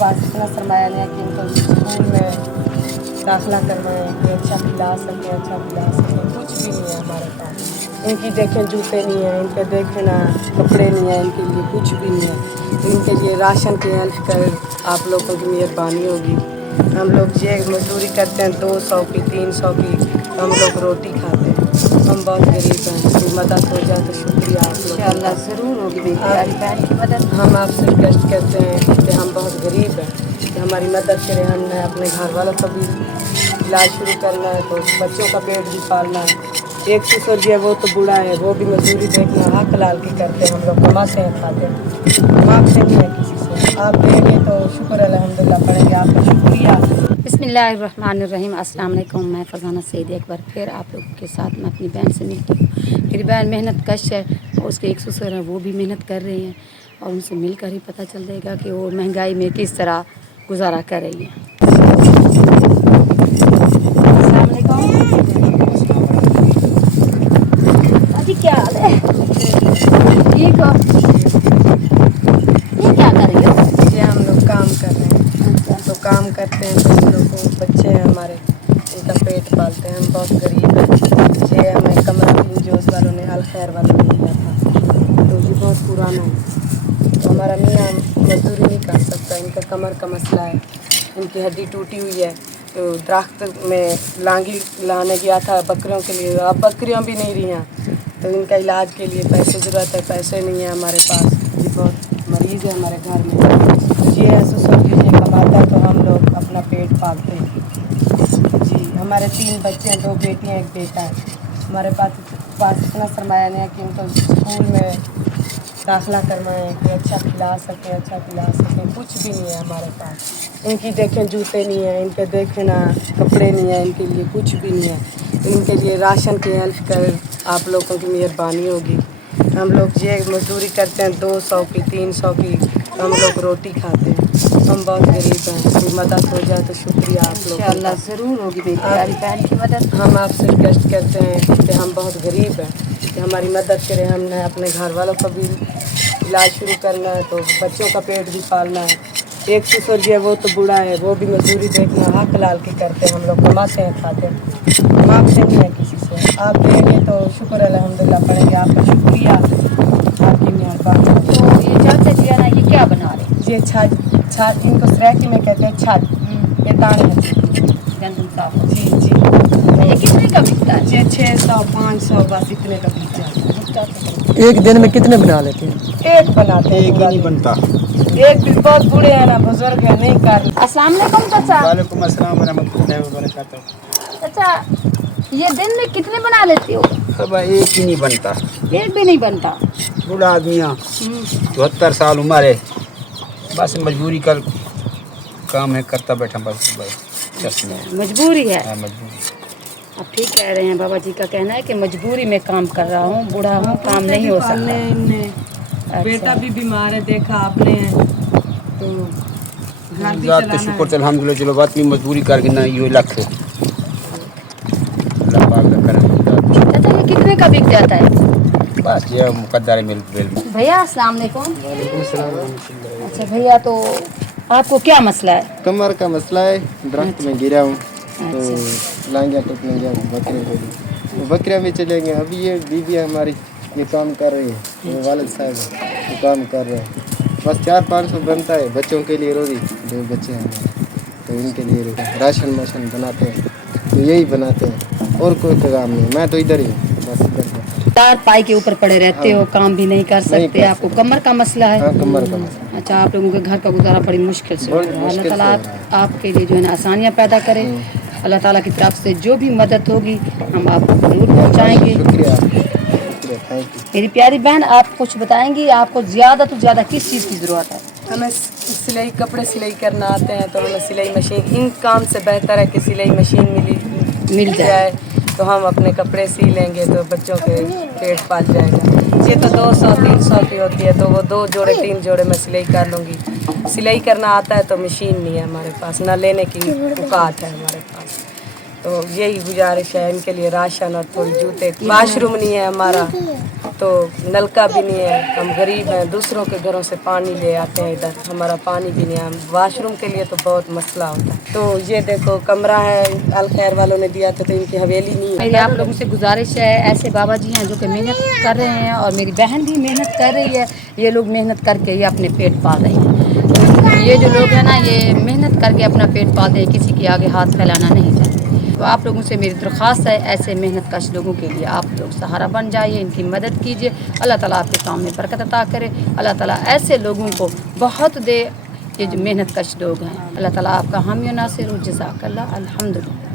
पास इतना सरमाया नहीं है कि इनको स्कूल में दाखिला करवाएं, कि अच्छा खिला सकें, अच्छा पिला सकें, कुछ भी नहीं है हमारे पास। इनकी देखें जूते नहीं हैं, इनके देखें ना कपड़े नहीं हैं, इनके लिए कुछ भी नहीं है। इनके लिए राशन की हेल्प कर आप लोगों की मेहरबानी होगी। हम लोग ये मजदूरी करते हैं 200 की 300 की, तो हम लोग रोटी खाते हैं। हम बहुत गरीब हैं, कोई मदद हो जाए तो शुक्रिया आप लोग। इंशाअल्लाह ज़रूर होगी मेरी प्यारी बहन की मदद। हम आपसे रिक्वेस्ट करते हैं कि हम बहुत गरीब हैं, कि हमारी मदद करें। हमने अपने घर वालों का भी इलाज शुरू करना है, तो बच्चों का पेट भी पालना है। एक ससुर जी है वो तो बूढ़ा है, वो भी मजदूरी देखना हक लाल की करते हैं। हम लोग कमाते हैं खाते हैं, मांगते नहीं है किसी से। आप देंगे तो शुक्र अल्हम्दुलिल्लाह पड़ेंगे, आपका शुक्रिया। बिस्मिल्लाहिर्रहमानिर्रहीम। अस्सलाम वालेकुम। मैं फरजाना सईद एक बार फिर आप लोगों के साथ मैं अपनी बहन से मिलती हूँ। मेरी बहन मेहनत कश है और उसके एक ससुर हैं वो भी मेहनत कर रही हैं, और उनसे मिलकर ही पता चल जाएगा कि वो महंगाई में किस तरह गुजारा कर रही हैं। अस्सलाम वालेकुम। अजी क्या हाल है? ठीक हो? ये क्या कर रही हो? ये हम लोग काम कर रहे हैं, तो काम करते हैं तो हम लोग को बच्चे हैं हमारे, उनका पेट पालते हैं। हम बहुत गरीब हैं। ये हमें कमरा बिन जोश वालों ने अल खैर वालों ने दिया था, तो ये बहुत पुराना है। तो हमारा मियाँ मजदूरी नहीं कर सकता, इनका कमर का मसला है, इनकी हड्डी टूटी हुई है। तो दरख्त में लांगी लाने गया था बकरियों के लिए, अब बकरियाँ भी नहीं रही हैं, तो इनका इलाज के लिए पैसे ज़रूरत है। पैसे नहीं है हमारे पास, ये बहुत मरीज़ है हमारे घर में। ये है ससुर जी ये कमाता है, तो हम लोग अपना पेट पालते हैं। जी हमारे 3 बच्चे हैं, 2 बेटियाँ 1 बेटा है। हमारे पास इतना सरमाया नहीं है कि इनको स्कूल में दाखिला करवाएं, कि अच्छा खिला सकें, अच्छा पिला सकें, कुछ भी नहीं है हमारे पास। इनकी देखें जूते नहीं हैं, इनके देखें ना कपड़े नहीं हैं, इनके लिए कुछ भी नहीं है। इनके लिए राशन की हेल्प कर आप लोगों की मेहरबानी होगी। हम लोग ये मजदूरी करते हैं 200 की 300 की, तो हम लोग रोटी खाते हैं। हम बहुत गरीब हैं, कोई मदद हो जाए तो शुक्रिया आप लोग। इंशाअल्लाह ज़रूर होगी मेरी प्यारी बहन की मदद। हम आपसे रिक्वेस्ट करते हैं कि हम बहुत गरीब हैं, कि हमारी मदद करें। हमने अपने घर वालों का भी इलाज शुरू करना है, तो बच्चों का पेट भी पालना है। एक ससुर जी है वो तो बूढ़ा है, वो भी मजदूरी देखना हक लाल की करते हैं। हम लोग कमाते हैं खाते हैं, मांगते नहीं है किसी से। आप देंगे तो शुक्र अल्हम्दुलिल्लाह पड़ेंगे, आपका शुक्रिया, आपकी मेहरबानी। तो ये चाचा जी है ना, ये क्या बना रहे हैं? ये छाछ इनको सराइकी में कहते हैं छाछ, ये दाने हैं। गंदम साफ। जी जी। ये कितने का बिकता है? ये 600 500 बस इतने का बिकता है। एक दिन में कितने बना लेते हैं? एक बनाते हैं, एक ही नहीं बनता। एक भी बहुत बूढ़े हैं ना, बुजुर्ग है, नहीं कर। अस्सलाम वालेकुम चाचा। वालेकुम अस्सलाम वरहमतुल्लाहि वबरकातुहू। चाचा ये दिन में कितने बना लेते हो? अब एक ही नहीं बनता। एक भी नहीं बनता। बूढ़ा आदमी है, 74 साल उम्र है, बस मजबूरी कर काम है करता बैठा बस चश्मे। मजबूरी है। हाँ, मजबूरी। आप ठीक कह रहे हैं, बाबा जी का कहना है कि मजबूरी में काम कर रहा हूँ, बूढ़ा हूँ, काम नहीं हो सकता। बेटा भी बीमार है, देखा आपने, तो घर भी ज़ात के चलाना शुक्र है। से अल्हम्दुलिल्लाह चलो बात नहीं मजदूरी करके ना ये लख है। अल्लाह पाक का करम है। चाचा ये कितने का बिक जाता है? बस ये मुकद्दर है मेरे दिल में। भैया अस्सलाम वालेकुम। अच्छा भैया, तो आपको क्या मसला है? कमर का मसला है, दरख्त में गिरा हूँ तो लांगियाँ टूटने गया, बकरे को तो बकरियाँ भी चलेंगे। अभी ये बीवी हमारी ये काम कर रही है, ये वालिद साहब है, वो काम कर रहे हैं। बस 400-500 बनता है बच्चों के लिए रोज़ी। 2 बच्चे हैं हमारे, तो इनके लिए राशन वाशन बनाते हैं, तो यही बनाते हैं और कोई काम नहीं। मैं तो इधर ही हूँ, बस इधर ही। 4 पाई के ऊपर पड़े रहते हो, काम भी नहीं कर नहीं सकते, कर आपको कमर का मसला है। हाँ, कमर का मसला। अच्छा, आप लोगों के घर का गुजारा बड़ी मुश्किल से हो बहुत रहा है। अल्लाह मुश्किल ताला से हो रहा आपके लिए जो है ना आसानियाँ पैदा करे। अल्लाह ताला की तरफ से जो भी मदद होगी हम आपको जरूर पहुँचाएँगे। शुक्रिया, थैंक यू। मेरी प्यारी बहन, आप कुछ बताएंगी, आपको ज़्यादा तो ज़्यादा किस चीज़ की ज़रूरत है? हमें सिलाई कपड़े सिलाई करना आते हैं, तो हमें सिलाई मशीन, इन काम से बेहतर है कि सिलाई मशीन मिल जाए, तो हम अपने कपड़े सी लेंगे, तो बच्चों के पेट पाल जाएगा। ये तो 200-300 की होती है, तो वो 2 जोड़े 3 जोड़े मैं सिलाई कर लूँगी। सिलाई करना आता है तो मशीन नहीं है हमारे पास, ना लेने की औकात है हमारे पास। तो यही गुजारिश है, इनके लिए राशन और थोड़ी जूते, वाशरूम नहीं है हमारा, तो नलका भी नहीं है, हम गरीब हैं, दूसरों के घरों से पानी ले आते हैं इधर, हमारा पानी भी नहीं है, वाशरूम के लिए तो बहुत मसला होता है। तो ये देखो कमरा है, अल खैर वालों ने दिया था, तो इनकी हवेली नहीं है। मेरी आप लोगों से गुजारिश है, ऐसे बाबा जी हैं जो कि मेहनत कर रहे हैं और मेरी बहन भी मेहनत कर रही है, ये लोग मेहनत करके ये अपने पेट पाल रहे हैं। ये जो लोग हैं ना, ये मेहनत करके अपना पेट पालते हैं, किसी के आगे हाथ फैलाना नहीं चाहते। तो आप लोगों से मेरी दरख्वास्त है, ऐसे मेहनत कश लोगों के लिए आप लोग सहारा बन जाइए, इनकी मदद कीजिए। अल्लाह ताला आपके काम में बरकत अता करे, अल्लाह ताला ऐसे लोगों को बहुत दे, ये जो मेहनत कश लोग हैं। अल्लाह ताला आपका हामी नासिर हो, जज़ाकल्लाह, अल्हम्दुलिल्लाह।